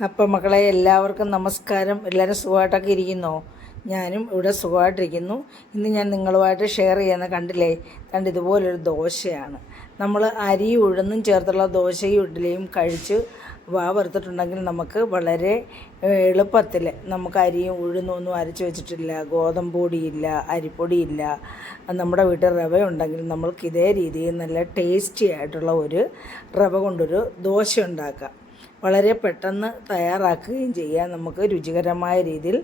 അപ്പം മക്കളെ എല്ലാവർക്കും നമസ്കാരം. എല്ലാവരും സുഖമായിട്ടൊക്കെ ഇരിക്കുന്നോ? ഞാനും ഇവിടെ സുഖമായിട്ടിരിക്കുന്നു. ഇന്ന് ഞാൻ നിങ്ങളുമായിട്ട് ഷെയർ ചെയ്യുന്ന കണ്ടില്ലേ? കണ്ട് ഇതുപോലൊരു ദോശയാണ്. നമ്മൾ അരി ഉഴുന്നും ചേർത്തുള്ള ദോശയും ഇഡ്ഡലിയും കഴിച്ച് വാ വറുത്തിട്ടുണ്ടെങ്കിൽ നമുക്ക് വളരെ എളുപ്പത്തിൽ നമുക്ക് അരിയും ഉഴുന്നും ഒന്നും അരച്ച് വെച്ചിട്ടില്ല. ഗോതമ്പ് പൊടിയില്ല അരിപ്പൊടിയില്ല. നമ്മുടെ വീട്ടിൽ റവ ഉണ്ടെങ്കിൽ നമ്മൾക്ക് ഇതേ രീതിയിൽ നല്ല ടേസ്റ്റി ആയിട്ടുള്ള ഒരു റവ കൊണ്ടൊരു ദോശ ഉണ്ടാക്കാം. വളരെ പെട്ടെന്ന് തയ്യാറാക്കുകയും ചെയ്യാം. നമുക്ക് രുചികരമായ രീതിയിൽ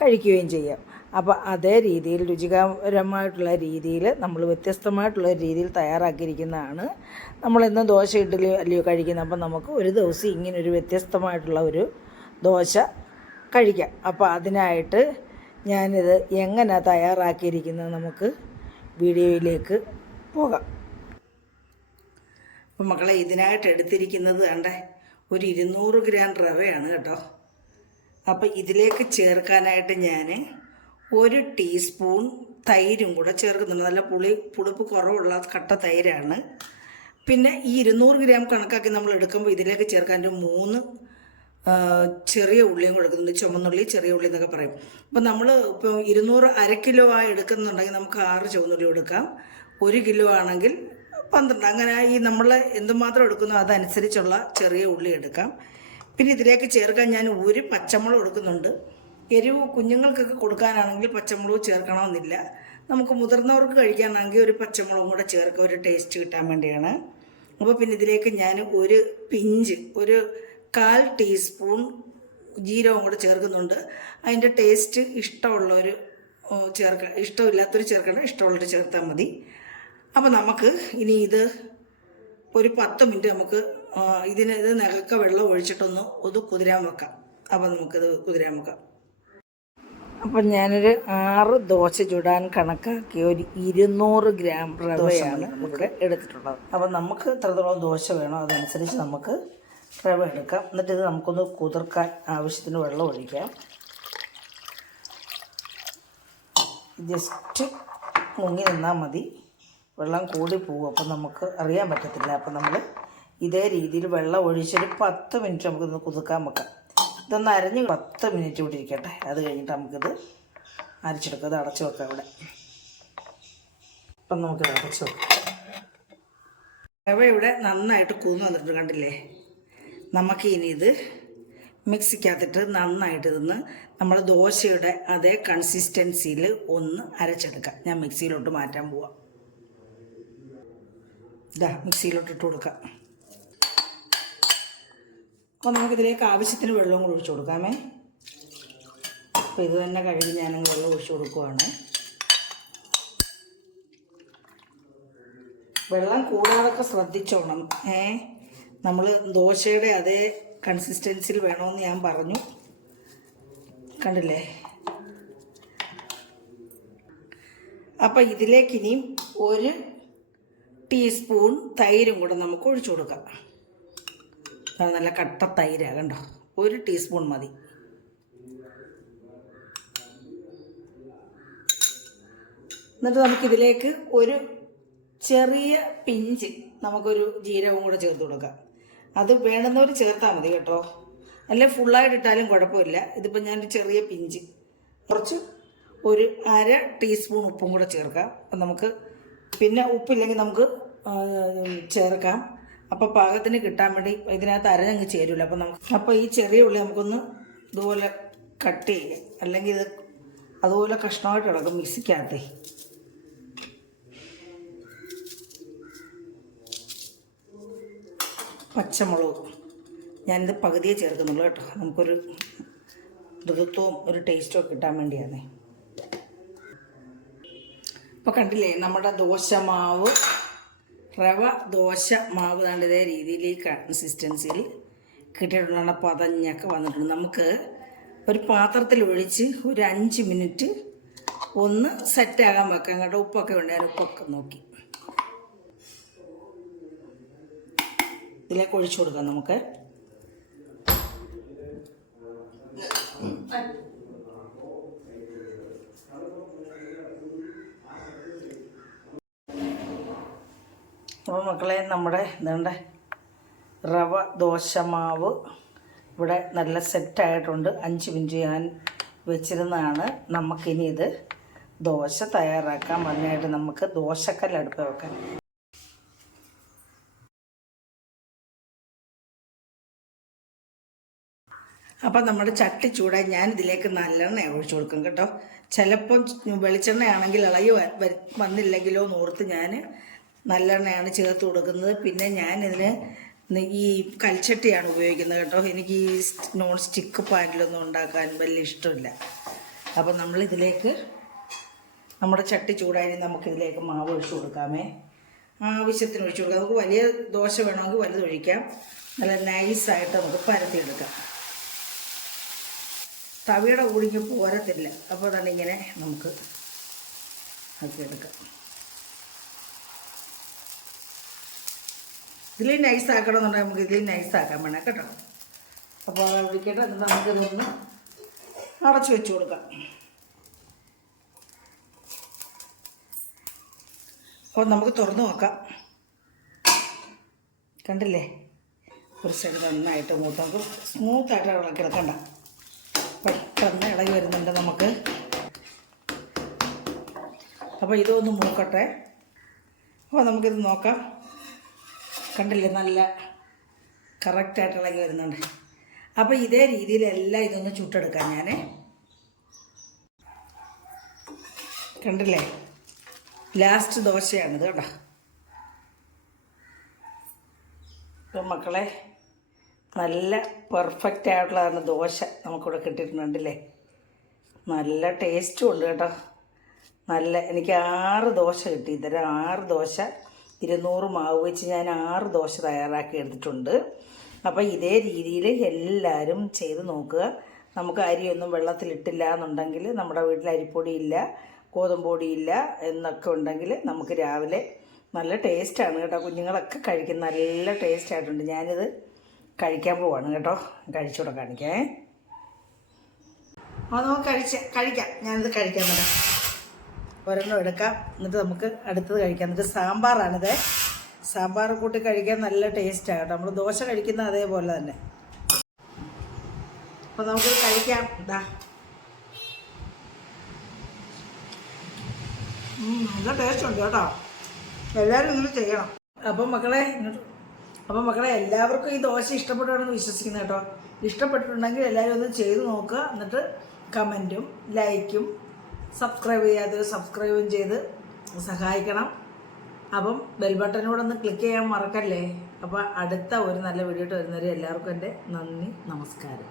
കഴിക്കുകയും ചെയ്യാം. അപ്പോൾ അതേ രീതിയിൽ രുചികരമായിട്ടുള്ള രീതിയിൽ നമ്മൾ വ്യത്യസ്തമായിട്ടുള്ള രീതിയിൽ തയ്യാറാക്കിയിരിക്കുന്നതാണ് നമ്മളിന്ന് ദോശ ഇഡ്ഡലി അല്ലയോ കഴിക്കുന്നത്. അപ്പോൾ നമുക്ക് ഒരു ദിവസം ഇങ്ങനെ ഒരു വ്യത്യസ്തമായിട്ടുള്ള ഒരു ദോശ കഴിക്കാം. അപ്പോൾ അതിനായിട്ട് ഞാനിത് എങ്ങനെ തയ്യാറാക്കിയിരിക്കുന്നത് നമുക്ക് വീഡിയോയിലേക്ക് പോകാം. അപ്പം മക്കളെ ഇതിനായിട്ട് എടുത്തിരിക്കുന്നത് കണ്ടേ ഒരു ഇരുന്നൂറ് ഗ്രാം റവയാണ് കേട്ടോ. അപ്പം ഇതിലേക്ക് ചേർക്കാനായിട്ട് ഞാൻ ഒരു ടീസ്പൂൺ തൈരും കൂടെ ചേർക്കുന്നുണ്ട്. നല്ല പുളി പുളിപ്പ് കുറവുള്ള കട്ട തൈരാണ്. പിന്നെ ഈ ഇരുന്നൂറ് ഗ്രാം കണക്കാക്കി നമ്മൾ എടുക്കുമ്പോൾ ഇതിലേക്ക് ചേർക്കാൻ ഒരു മൂന്ന് ചെറിയ ഉള്ളിയും കൊടുക്കുന്നുണ്ട് ചുമന്നുള്ളി ചെറിയ ഉള്ളി എന്നൊക്കെ പറയും. അപ്പം നമ്മൾ ഇപ്പോൾ ഇരുന്നൂറ് അര കിലോ ആയി എടുക്കുന്നുണ്ടെങ്കിൽ നമുക്ക് ആറ് ചുവന്നുള്ളി കൊടുക്കാം ഒരു കിലോ ആണെങ്കിൽ പന്ത്രണ്ട്. അങ്ങനെ ഈ നമ്മൾ എന്തുമാത്രം എടുക്കുന്നു അതനുസരിച്ചുള്ള ചെറിയ ഉള്ളി എടുക്കാം. പിന്നെ ഇതിലേക്ക് ചേർക്കാൻ ഞാൻ ഒരു പച്ചമുളക് എടുക്കുന്നുണ്ട്. എരിവ് കുഞ്ഞുങ്ങൾക്കൊക്കെ കൊടുക്കാനാണെങ്കിൽ പച്ചമുളക് ചേർക്കണമെന്നില്ല. നമുക്ക് മുതിർന്നവർക്ക് കഴിക്കാനാണെങ്കിൽ ഒരു പച്ചമുളകും കൂടെ ചേർക്കുക ഒരു ടേസ്റ്റ് കിട്ടാൻ വേണ്ടിയാണ്. അപ്പോൾ പിന്നെ ഇതിലേക്ക് ഞാൻ ഒരു പിഞ്ച് ഒരു കാൽ ടീസ്പൂൺ ജീരകം കൂടെ ചേർക്കുന്നുണ്ട്. അതിന്റെ ടേസ്റ്റ് ഇഷ്ടമുള്ളവർ ചേർക്ക ഇഷ്ടമില്ലാത്തൊരു ചേർക്കണം ഇഷ്ടമുള്ളവർ ചേർത്താൽ മതി. അപ്പോൾ നമുക്ക് ഇനി ഇത് ഒരു പത്ത് മിനിറ്റ് നമുക്ക് ഇതിന് ഇത് നകക്ക വെള്ളം ഒഴിച്ചിട്ടൊന്ന് ഒന്ന് കുതിരാൻ വെക്കാം. അപ്പം നമുക്കിത് കുതിരാൻ വെക്കാം. അപ്പം ഞാനൊരു ആറ് ദോശ ചുടാൻ കണക്കാക്കി ഒരു ഇരുന്നൂറ് ഗ്രാം റവയാണ് ഇവിടെ എടുത്തിട്ടുള്ളത്. അപ്പം നമുക്ക് എത്രത്തോളം ദോശ വേണോ അതനുസരിച്ച് നമുക്ക് റവ എടുക്കാം. എന്നിട്ട് ഇത് നമുക്കൊന്ന് കുതിർക്കാൻ ആവശ്യത്തിന് വെള്ളം ഒഴിക്കാം. ജസ്റ്റ് മുങ്ങി നിന്നാൽ മതി. വെള്ളം കൂടി പോകും. അപ്പം നമുക്ക് അറിയാൻ പറ്റത്തില്ല. അപ്പം നമ്മൾ ഇതേ രീതിയിൽ വെള്ളം ഒഴിച്ചൊരു പത്ത് മിനിറ്റ് നമുക്കൊന്ന് കുതിർക്കാൻ വെക്കാം. ഇതൊന്ന് അരഞ്ഞ് പത്ത് മിനിറ്റ് കൂടി ഇരിക്കട്ടെ. അത് കഴിഞ്ഞിട്ട് നമുക്കിത് അരച്ചെടുക്കാം. ഇത് അടച്ചു വെക്കാം ഇവിടെ. അപ്പം നമുക്കിത് അടച്ചു വെക്കാം. ഇവിടെ നന്നായിട്ട് കൂന്ന് വന്നിട്ടുണ്ട് കണ്ടില്ലേ? നമുക്ക് ഇനി ഇത് മിക്സിക്കകത്തിട്ട് നന്നായിട്ട് ഇതൊന്ന് നമ്മൾ ദോശയുടെ അതേ കൺസിസ്റ്റൻസിയിൽ ഒന്ന് അരച്ചെടുക്കാം. ഞാൻ മിക്സിയിലോട്ട് മാറ്റാൻ പോവാം. ഇതാ മിക്സിയിലോട്ട് ഇട്ട് കൊടുക്കാം. അപ്പോൾ നമുക്കിതിലേക്ക് ആവശ്യത്തിന് വെള്ളവും കൂടി ഒഴിച്ചു കൊടുക്കാമേ. അപ്പോൾ ഇത് തന്നെ കഴുകി ഞാൻ വെള്ളം ഒഴിച്ചു കൊടുക്കുവാണ്. വെള്ളം കൂടാതൊക്കെ ശ്രദ്ധിച്ചോണം. ഏ നമ്മൾ ദോശയുടെ അതേ കൺസിസ്റ്റൻസിയിൽ വേണമെന്ന് ഞാൻ പറഞ്ഞു. കണ്ടില്ലേ? അപ്പം ഇതിലേക്ക് ഇനിയും ഒരു ടീസ്പൂൺ തൈരും കൂടെ നമുക്ക് ഒഴിച്ചു കൊടുക്കാം. നല്ല കട്ട തൈരാണ് കണ്ടോ? ഒരു ടീസ്പൂൺ മതി. എന്നിട്ട് നമുക്കിതിലേക്ക് ഒരു ചെറിയ പിഞ്ച് നമുക്കൊരു ജീരകം കൂടെ ചേർത്ത് കൊടുക്കാം. അത് വേണ്ടുന്നവർ ചേർത്താൽ മതി കേട്ടോ. അല്ലെ ഫുള്ളായിട്ട് ഇട്ടാലും കുഴപ്പമില്ല. ഇതിപ്പോൾ ഞാനൊരു ചെറിയ പിഞ്ച്. കുറച്ച് ഒരു അര ടീസ്പൂൺ ഉപ്പും കൂടെ ചേർക്കാം. അപ്പം നമുക്ക് പിന്നെ ഉപ്പില്ലെങ്കിൽ നമുക്ക് ചേർക്കാം. അപ്പോൾ പാകത്തിന് കിട്ടാൻ വേണ്ടി ഇതിനകത്ത് അരഞ്ഞങ്ങ് ചേരില്ല അപ്പോൾ നമുക്ക് അപ്പോൾ ഈ ചെറിയ ഉള്ളി നമുക്കൊന്ന് ഇതുപോലെ കട്ട് ചെയ്യാം. അല്ലെങ്കിൽ ഇത് അതുപോലെ കഷ്ണമായിട്ട് കിടക്കും മിക്സിക്കകത്തേ. പച്ചമുളക്. ഞാനിത് പകുതിയെ ചേർക്കുന്നുള്ളൂ കേട്ടോ. നമുക്കൊരു ഋതുത്വവും ഒരു ടേസ്റ്റും ഒക്കെ കിട്ടാൻ വേണ്ടിയാണ്. ഇപ്പോൾ കണ്ടില്ലേ നമ്മുടെ ദോശമാവ് റവ ദോശ മാവ് ഇതേ രീതിയിൽ ഈ കൺസിസ്റ്റൻസിയിൽ കിട്ടിയിട്ടുള്ള പതഞ്ഞൊക്കെ വന്നിട്ടുണ്ട്. നമുക്ക് ഒരു പാത്രത്തിൽ ഒഴിച്ച് ഒരു അഞ്ച് മിനിറ്റ് ഒന്ന് സെറ്റാകാൻ വെക്കാം കേട്ടോ. ഉപ്പൊക്കെ ഉണ്ട്. ഞാൻ ഉപ്പൊക്കെ നോക്കി. ഇതിലേക്ക് ഒഴിച്ചു കൊടുക്കാം നമുക്ക്. അപ്പോൾ മക്കളെ നമ്മുടെ ഇതുണ്ട് റവ ദോശമാവ്. ഇവിടെ നല്ല സെറ്റായിട്ടുണ്ട് അഞ്ച് മിനിറ്റ് ഞാൻ വെച്ചിരുന്നതാണ്. നമുക്കിനി ഇത് ദോശ തയ്യാറാക്കാൻ അതിനായിട്ട് നമുക്ക് ദോശക്കല്ല് അടുപ്പ് വെക്കാം. അപ്പം നമ്മുടെ ചട്ടി ചൂടായി. ഞാൻ ഇതിലേക്ക് നല്ലെണ്ണ ഒഴിച്ചു കൊടുക്കും കേട്ടോ. ചിലപ്പം വെളിച്ചെണ്ണയാണെങ്കിൽ ഇളകി വന്നില്ലെങ്കിലോ എന്ന് എന്നോർത്ത് ഞാൻ നല്ലെണ്ണയാണ് ചേർത്ത് കൊടുക്കുന്നത്. പിന്നെ ഞാൻ ഇതിന് ഈ കൽച്ചട്ടിയാണ് ഉപയോഗിക്കുന്നത് കേട്ടോ. എനിക്ക് ഈ നോൺ സ്റ്റിക്ക് പാനിലൊന്നും ഉണ്ടാക്കാൻ വലിയ ഇഷ്ടമില്ല. അപ്പം നമ്മൾ ഇതിലേക്ക് നമ്മുടെ ചട്ടി ചൂടായി നമുക്കിതിലേക്ക് മാവ് ഒഴിച്ചു കൊടുക്കാമേ. ആവശ്യത്തിന് ഒഴിച്ചു കൊടുക്കാം. നമുക്ക് വലിയ ദോശ വേണമെങ്കിൽ വലുതൊഴിക്കാം നല്ല നൈസായിട്ട് നമുക്ക് പരത്തിയെടുക്കാം. തവിയുടെ കൂടിക്ക് പോരത്തില്ല. അപ്പോൾ തന്നെ ഇങ്ങനെ നമുക്ക് ആക്കിയെടുക്കാം. ഇതിൽ നൈസ് ആക്കണമെന്നുണ്ടെങ്കിൽ നമുക്ക് ഇതിൽ നൈസ് ആക്കാൻ വേണം കേട്ടോ. അപ്പോൾ അത് വിളിക്കട്ടെ എന്നിട്ട് നമുക്കിതൊന്ന് അടച്ചു വെച്ച് കൊടുക്കാം. അപ്പോൾ നമുക്ക് തുറന്ന് നോക്കാം. കണ്ടില്ലേ? ഒരു സൈഡ് നന്നായിട്ട് മൂത്ത് നമുക്ക് സ്മൂത്തായിട്ട് ഇളക്കി കിടക്കണ്ട. പെട്ടെന്ന് ഇളകി വരുന്നുണ്ട് നമുക്ക്. അപ്പോൾ ഇതൊന്ന് മൂക്കട്ടെ. അപ്പോൾ നമുക്കിത് നോക്കാം. കണ്ടില്ലേ? നല്ല കറക്റ്റായിട്ട് ഇളകി വരുന്നുണ്ട്. അപ്പോൾ ഇതേ രീതിയിൽ എല്ലാം ഇതൊന്ന് ചുട്ടെടുക്കാം ഞാൻ കണ്ടില്ലേ? ലാസ്റ്റ് ദോശയാണിത് കേട്ടോ ഇപ്പം മക്കളെ നല്ല പെർഫെക്റ്റ് ആയിട്ടുള്ളതാണ് ദോശ നമുക്കിവിടെ കിട്ടിയിട്ടുണ്ടല്ലേ നല്ല ടേസ്റ്റും ഉണ്ട് കേട്ടോ. നല്ല എനിക്ക് ആറ് ദോശ കിട്ടി. ഇതരം ആറ് ദോശ ഇരുന്നൂറ് മാവ് വെച്ച് ഞാൻ ആറ് ദോശ തയ്യാറാക്കി എടുത്തിട്ടുണ്ട്. അപ്പോൾ ഇതേ രീതിയിൽ എല്ലാവരും ചെയ്ത് നോക്കുക. നമുക്ക് അരിയൊന്നും വെള്ളത്തിലിട്ടില്ല എന്നുണ്ടെങ്കിൽ നമ്മുടെ വീട്ടിൽ അരിപ്പൊടിയില്ല ഇല്ല ഗോതമ്പൊടി ഇല്ല എന്നൊക്കെ ഉണ്ടെങ്കിൽ നമുക്ക് രാവിലെ നല്ല ടേസ്റ്റാണ് കേട്ടോ. കുഞ്ഞുങ്ങളൊക്കെ കഴിക്കുന്ന നല്ല ടേസ്റ്റ് ആയിട്ടുണ്ട്. ഞാനിത് കഴിക്കാൻ പോവാണ് കേട്ടോ. കഴിച്ചുകൂടെ കാണിക്കേ. അപ്പോൾ നമുക്ക് കഴിച്ച കഴിക്കാം. ഞാനിത് കഴിക്കാൻ തുടങ്ങാം ഒരെണ്ണം എടുക്കാം. എന്നിട്ട് നമുക്ക് അടുത്തത് കഴിക്കാം. എന്നിട്ട് സാമ്പാറാണിത്. സാമ്പാർ കൂട്ടി കഴിക്കാൻ നല്ല ടേസ്റ്റാണ് കേട്ടോ. നമ്മൾ ദോശ കഴിക്കുന്ന അതേപോലെ തന്നെ. അപ്പോൾ നമുക്കിത് കഴിക്കാം. ഇതാ നല്ല ടേസ്റ്റ് ഉണ്ട് കേട്ടോ. എല്ലാവരും ഇങ്ങനെ ചെയ്യണം. അപ്പം മക്കളെ അപ്പം മക്കളെ എല്ലാവർക്കും ഈ ദോശ ഇഷ്ടപ്പെട്ടാണെന്ന് വിശ്വസിക്കുന്നു കേട്ടോ. ഇഷ്ടപ്പെട്ടിട്ടുണ്ടെങ്കിൽ എല്ലാവരും ഒന്ന് ചെയ്ത് നോക്കുക. എന്നിട്ട് കമന്റും ലൈക്കും സബ്സ്ക്രൈബ് ചെയ്യാത്തവർ സബ്സ്ക്രൈബും ചെയ്ത് സഹായിക്കണം. അപ്പം ബെൽ ബട്ടനോടെ ഒന്ന് ക്ലിക്ക് ചെയ്യാൻ മറക്കല്ലേ? അപ്പോൾ അടുത്ത ഒരു നല്ല വീഡിയോ ഇട്ട് വരുന്നവരെ എല്ലാവർക്കും എന്റെ നന്ദി നമസ്കാരം.